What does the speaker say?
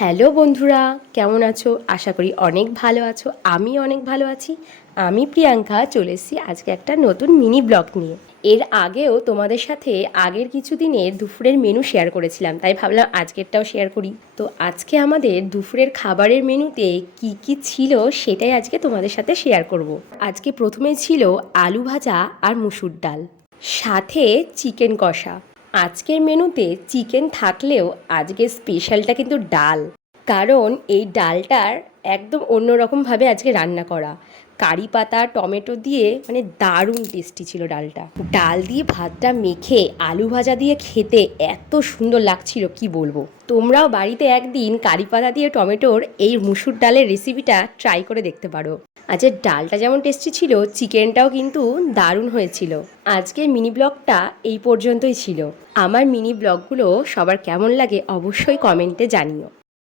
Hello বন্ধুরা, কেমন আছো? আশা করি অনেক ভালো আছো, আমি অনেক ভালো আছি। আমি প্রিয়াঙ্কা, চলে এসেছি আজকে একটা নতুন মিনি ব্লগ নিয়ে। এর আগেও তোমাদের সাথে আগের কিছু দিনের দুপুরের মেনু শেয়ার করেছিলাম, তাই ভাবলাম আজকেরটাও শেয়ার করি। তো আজকে আমাদের দুপুরের খাবারের মেনুতে কি কি ছিল সেটাই আজকে তোমাদের সাথে শেয়ার করব। আজকে প্রথমে ছিল আলু ভাজা আর মুসুর ডাল, সাথে চিকেন কষা। আজকের মেনুতে চিকেন থাকলেও আজকের স্পেশালটা কিন্তু ডাল। কারণ এই ডালটার একদম অন্যরকমভাবে আজকে রান্না করা। কারি পাতা, টমেটো দিয়ে মানে দারুণ টেস্টি ছিল ডালটা। ডাল দিয়ে ভাতটা মেখে, আলু ভাজা দিয়ে খেতে এত সুন্দর লাগছিল, কি বলব? তোমরাও বাড়িতে একদিন কারি পাতা দিয়ে টমেটোর এই মুসুর ডালের রেসিপিটা ট্রাই করে দেখতে পারো। আজকের ডালটা যেমন টেস্টি ছিল চিকেনটাও কিন্তু দারুণ হয়েছিল। আজকের মিনি ব্লগটা এই পর্যন্তই ছিল। আমার মিনি ব্লগগুলো সবার কেমন লাগে অবশ্যই কমেন্টে জানিও।